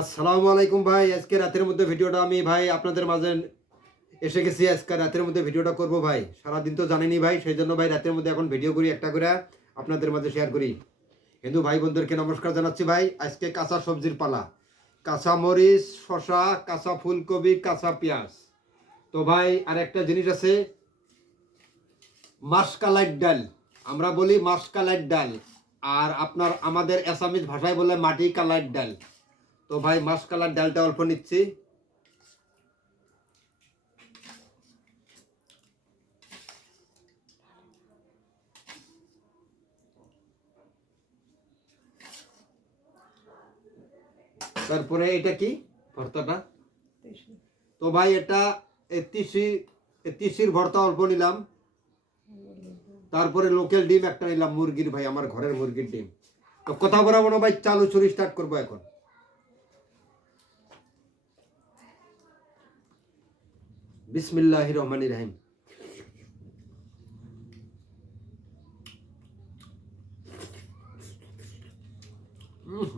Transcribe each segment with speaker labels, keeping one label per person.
Speaker 1: আসসালামু আলাইকুম ভাই। আজকে রাতের মধ্যে ভিডিওটা আমি ভাই আপনাদের মাঝে এসে গেছি। আজকে রাতের মধ্যে ভিডিওটা করব ভাই। সারাদিন তো জানেনি ভাই সেই জন্য ভাই রাতের মধ্যে এখন ভিডিও করি, একটা করে আপনাদের মাঝে শেয়ার করি। হিন্দু ভাই বোনদেরকে নমস্কার জানাচ্ছি ভাই। আজকে কাঁচা সবজির পালা। কাঁচা মরিচ শশা কাঁচা ফুলকপি, কাঁচা পেঁয়াজ। তো ভাই আর একটা জিনিস আছে। মাসকালাইট ডাল। আমরা বলি মাসকালাইট ডাল। আর আপনার, আমাদের অ্যাসামিজ ভাষায় বলে মাটি কালাইট ডাল। তো ভাই মাস কালার ডালটা অল্প নিচ্ছি। তারপরে এটা কি? ভর্তাটা? তো ভাই, এটা তিসি তিসির ভর্তা অল্প নিলাম। তারপরে লোকাল ডিম একটা নিলাম, মুরগির ভাই, আমার ঘরের মুরগির ডিম। তো কথা বলাবো না ভাই, চালু চুরি স্টার্ট করব এখন। বিসমিল্লাহ রহমান রাহিম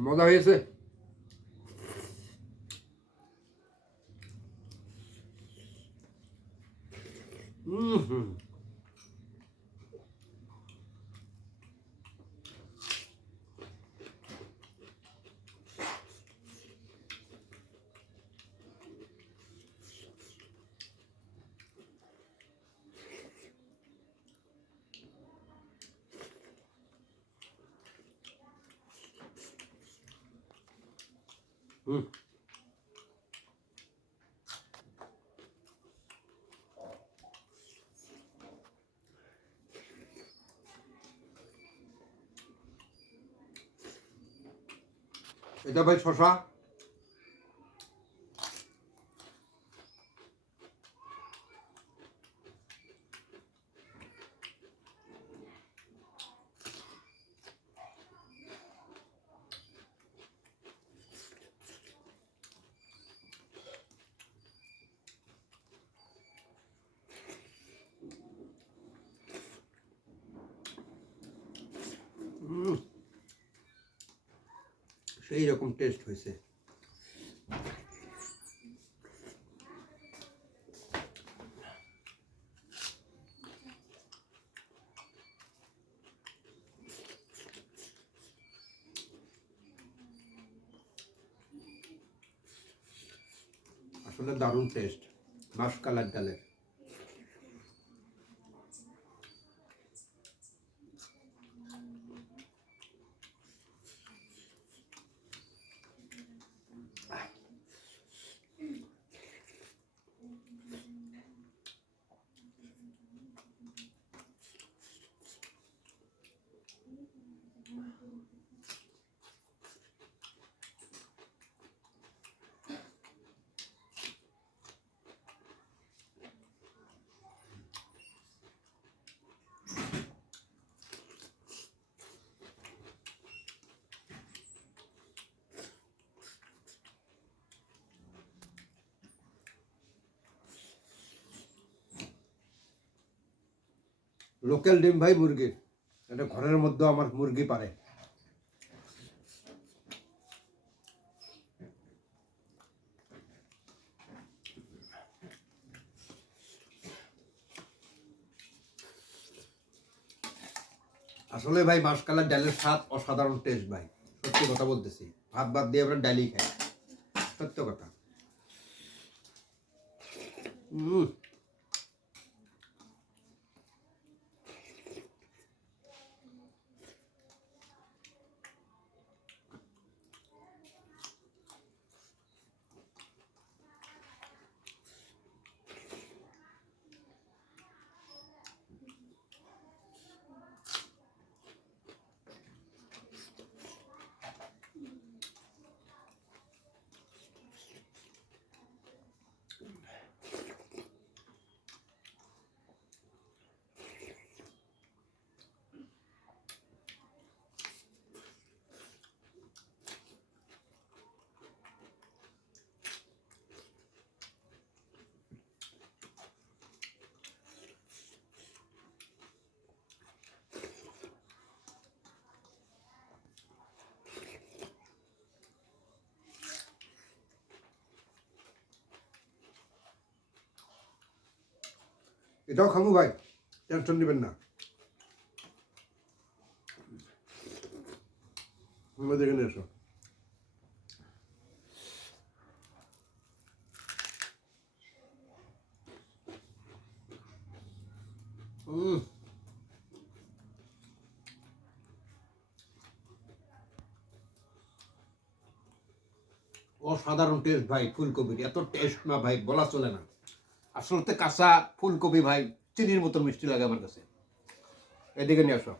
Speaker 1: মজা হয়েছে উম, হুম। হুম এটা ভাই শশা উম, সেই রকম টেস্ট হয়েছে। আসলে দারুণ টেস্ট মাসকালার ডালের। লোকাল ডিম ভাই মুরগির এটা ঘরের মধ্যে আমার মুরগি পারে। আসলে ভাই, মাসকালার ডালের স্বাদ অসাধারণ টেস্ট ভাই, সত্যি কথা বলতেছি। ভাত ভাত দিয়ে আমরা ডালই খাই। সত্য কথা। হুম এটাও খামু ভাই, টেনশন নেবেন না। আমরা দেখে নিয়ে এসো। অসাধারণ টেস্ট ভাই, ফুলকপির, এত টেস্ট না ভাই, বলা চলে না। আসলে কাঁচা ফুলকপি ভাই, চিনির মতো মিষ্টি লাগে আমার কাছে। এদিকে নিয়ে আসো।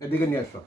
Speaker 1: এদিকে নিয়ে আসো।